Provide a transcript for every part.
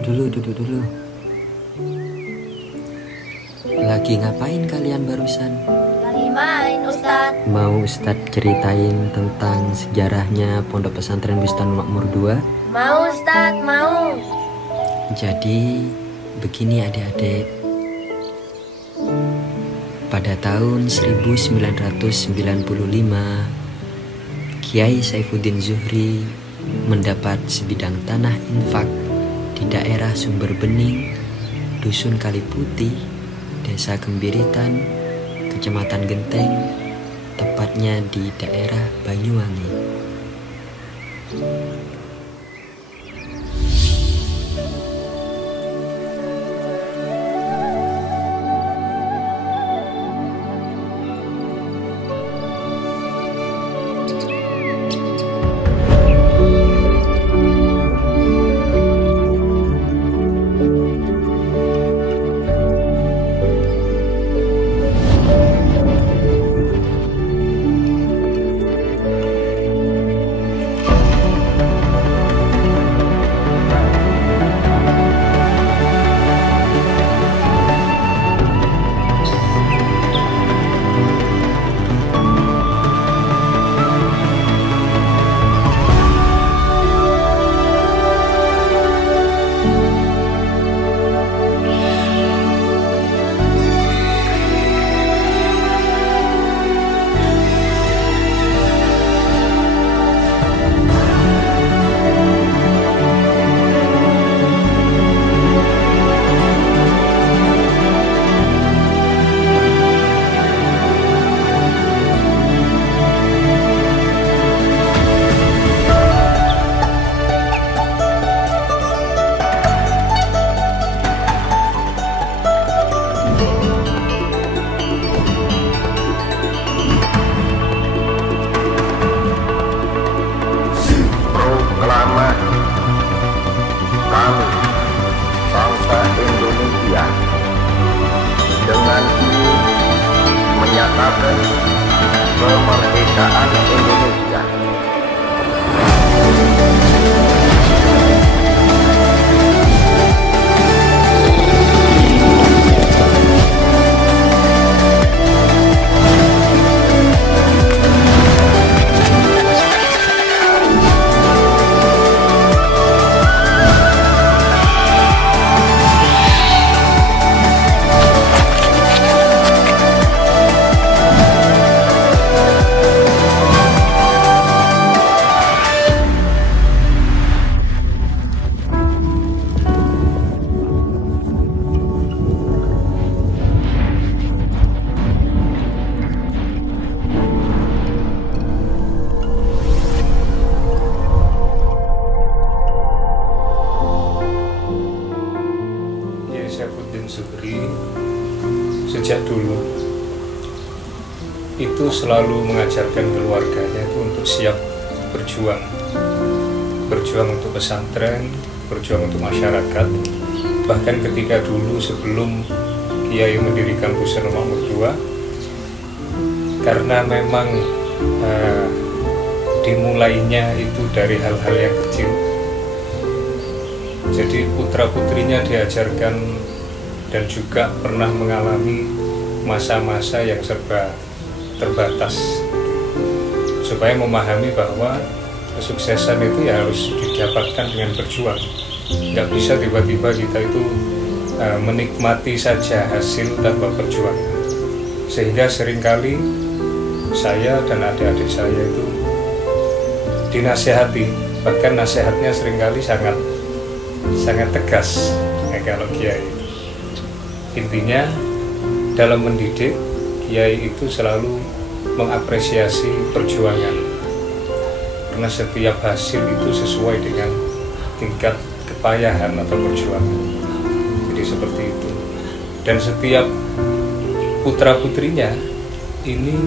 Duduk dulu. Lagi ngapain kalian barusan? Lagi main, Ustadz. Mau Ustadz ceritain tentang sejarahnya Pondok Pesantren Bustanul Makmur 2? Mau, Ustadz, mau. Jadi, begini adik-adik. Pada tahun 1995, Kiai Saifuddin Zuhri mendapat sebidang tanah infak di daerah Sumber Bening, Dusun Kaliputih, Desa Gembiritan, Kecamatan Genteng, tepatnya di daerah Banyuwangi. Kami, bangsa Indonesia, dengan ini menyatakan kemerdekaan Indonesia. Saifuddin Zuhri sejak dulu itu selalu mengajarkan keluarganya itu untuk siap berjuang untuk pesantren, berjuang untuk masyarakat. Bahkan ketika dulu sebelum Kiai mendirikan Bustanul Makmur 2, karena memang dimulainya itu dari hal-hal yang kecil, jadi putra-putrinya diajarkan dan juga pernah mengalami masa-masa yang serba terbatas, supaya memahami bahwa kesuksesan itu ya harus didapatkan dengan berjuang. Nggak bisa tiba-tiba kita itu menikmati saja hasil tanpa perjuangan. Sehingga seringkali saya dan adik-adik saya itu dinasehati, bahkan nasihatnya seringkali sangat tegas ya, kalau Kiai. Intinya dalam mendidik, Kiai itu selalu mengapresiasi perjuangan, karena setiap hasil itu sesuai dengan tingkat kepayahan atau perjuangan. Jadi seperti itu. Dan setiap putra-putrinya ini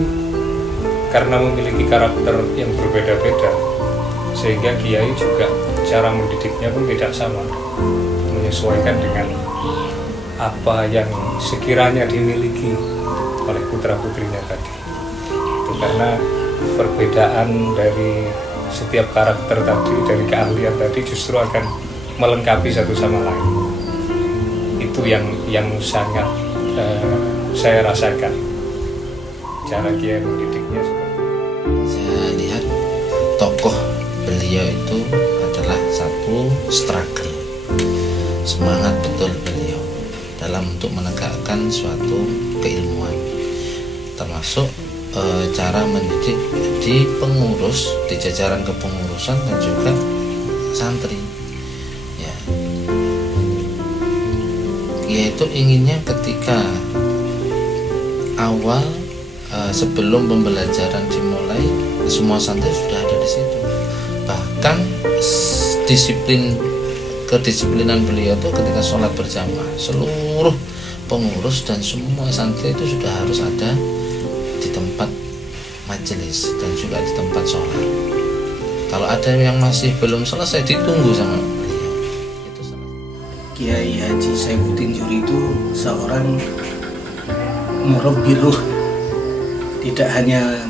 karena memiliki karakter yang berbeda-beda, sehingga Kiai juga cara mendidiknya pun tidak sama, menyesuaikan dengan apa yang sekiranya dimiliki oleh putra-putrinya tadi. Itu karena perbedaan dari setiap karakter tadi, dari keahlian tadi justru akan melengkapi satu sama lain. Itu yang sangat saya rasakan cara Kiai mendidiknya seperti itu. Saya lihat tokoh beliau itu adalah satu struggle, semangat betul beliau dalam untuk menegakkan suatu keilmuan, termasuk cara mendidik di pengurus, di jajaran kepengurusan dan juga santri ya. Yaitu inginnya ketika awal sebelum pembelajaran dimulai, semua santri sudah ada di situ. Bahkan kedisiplinan beliau itu ketika sholat berjamaah, seluruh pengurus dan semua santri itu sudah harus ada di tempat majelis dan juga di tempat sholat. Kalau ada yang masih belum selesai, ditunggu sama beliau. Itu Kiai Haji Saifuddin Juri itu seorang murabbi ruh, tidak hanya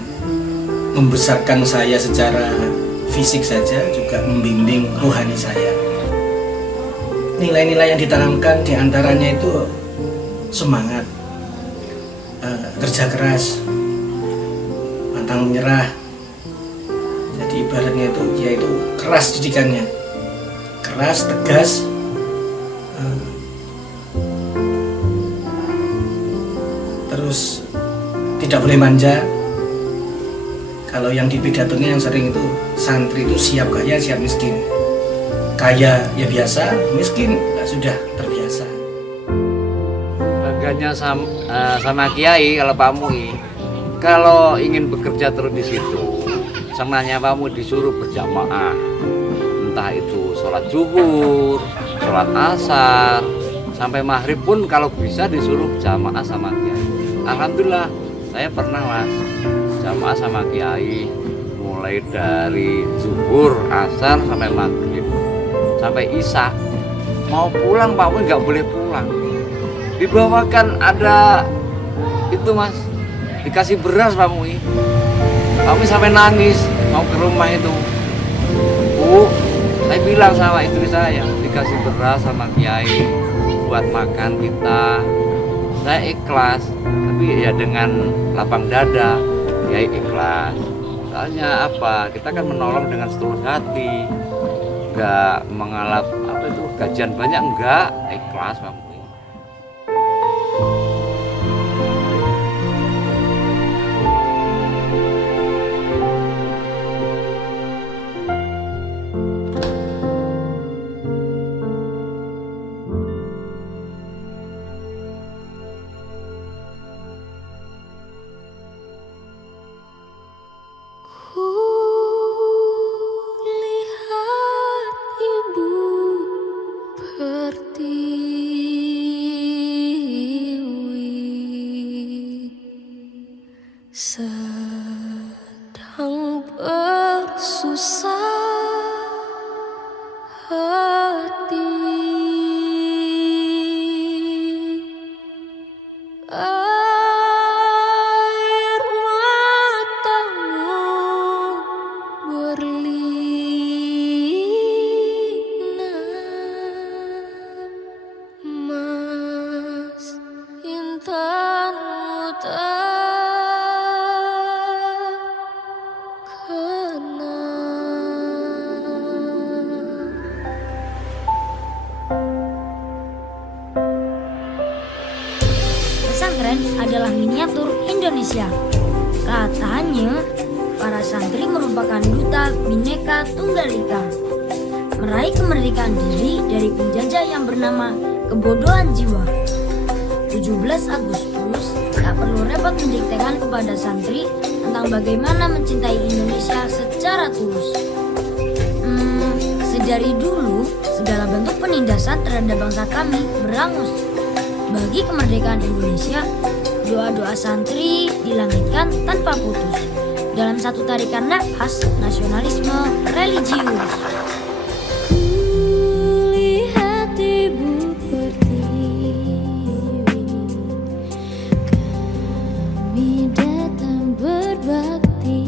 membesarkan saya secara fisik saja, juga membimbing rohani saya. Nilai-nilai yang ditanamkan diantaranya itu semangat, kerja keras, pantang menyerah. Jadi ibaratnya itu yaitu keras didikannya, keras, tegas, terus tidak boleh manja. Kalau yang di pidatonya yang sering itu, santri itu siap kaya siap miskin. Kaya ya biasa, miskin ya sudah terbiasa. Bagiannya sama Kiai kalau Pak Mui, kalau ingin bekerja terus di situ, sebenarnya Pak Mui disuruh berjamaah, entah itu sholat zuhur, sholat asar, sampai maghrib pun kalau bisa disuruh jamaah sama Kiai. Alhamdulillah saya pernah Mas jamaah sama Kiai mulai dari zuhur, asar sampai maghrib, sampai isya. Mau pulang Pak Mui nggak boleh pulang, dibawakan ada itu Mas, dikasih beras Pak Mui. Pak Mui sampai nangis mau ke rumah itu. Bu, saya bilang sama istri saya, dikasih beras sama Kiai buat makan kita. Saya ikhlas, tapi ya dengan lapang dada. Kiai ikhlas. Soalnya apa? Kita kan menolong dengan setulus hati, nggak mengalap apa itu gajian banyak, enggak, ikhlas Pak Mui. Sedang bersusah hati, air matamu berlinang, mas intanmu tak Pesantren adalah miniatur Indonesia. Katanya, para santri merupakan duta Bhinneka Tunggal Ika, meraih kemerdekaan diri dari penjajah yang bernama kebodohan jiwa. 17 Agustus tak perlu repot mendiktekan kepada santri tentang bagaimana mencintai Indonesia secara tulus. Sedari dulu, segala bentuk penindasan terhadap bangsa kami berangus. Bagi kemerdekaan Indonesia, doa-doa santri dilangitkan tanpa putus dalam satu tarikan nafas nasionalisme religius. Kulihat ibu pertiwi, kami datang berbakti.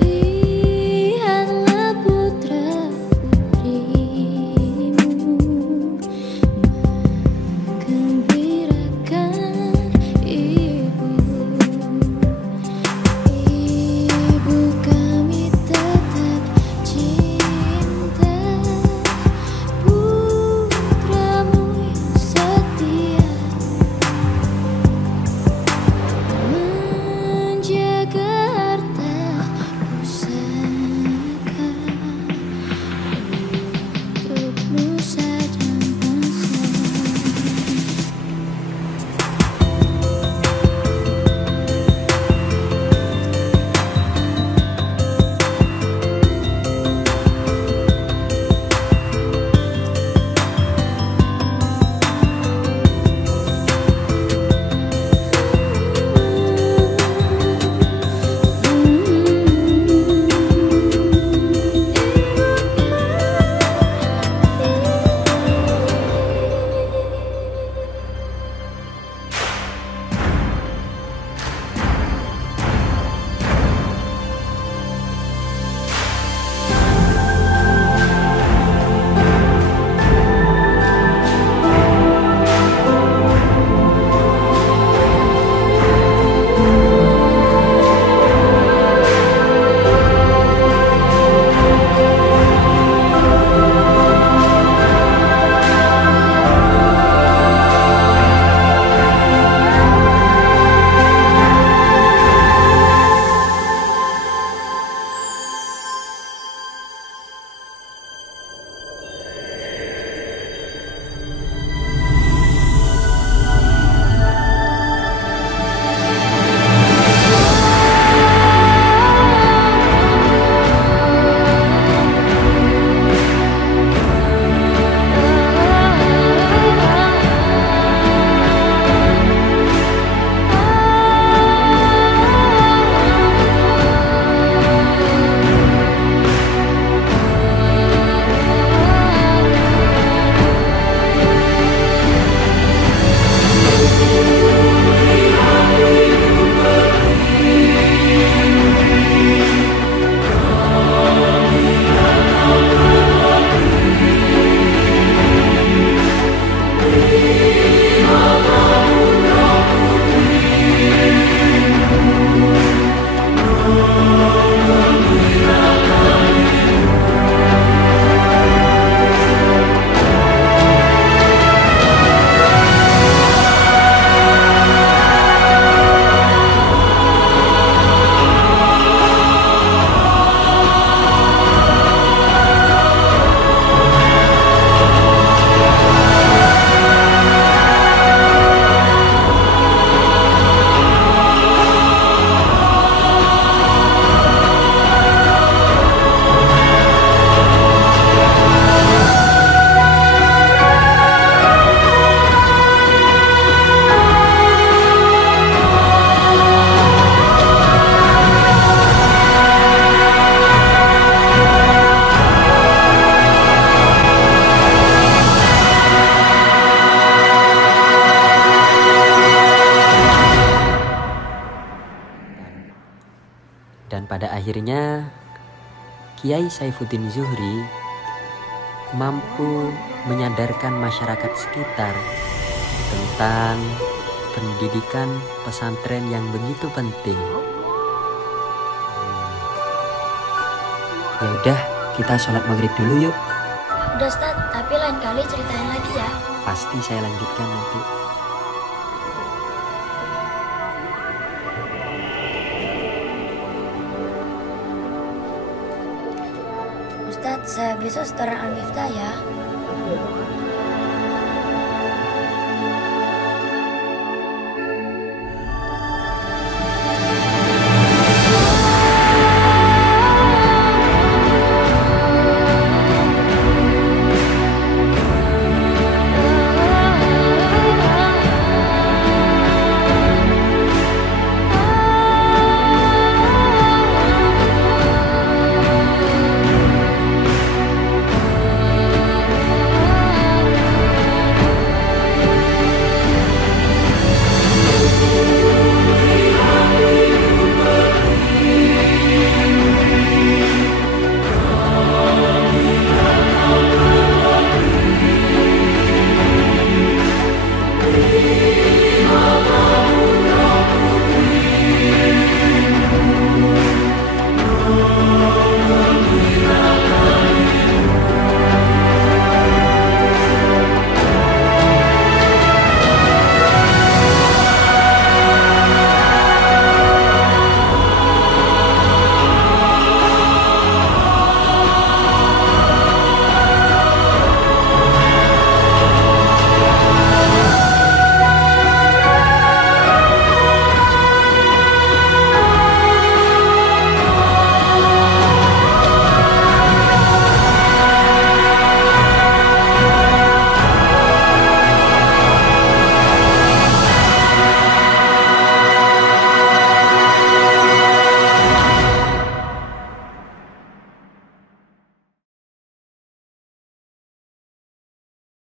Lihatlah putra Dan pada akhirnya Kiai Saifuddin Zuhri mampu menyadarkan masyarakat sekitar tentang pendidikan pesantren yang begitu penting. Ya udah, kita sholat maghrib dulu yuk. Udah Ustaz, tapi lain kali ceritain lagi ya. Pasti saya lanjutkan nanti. Ustaz, saya besok setoran Al-Miftah ya.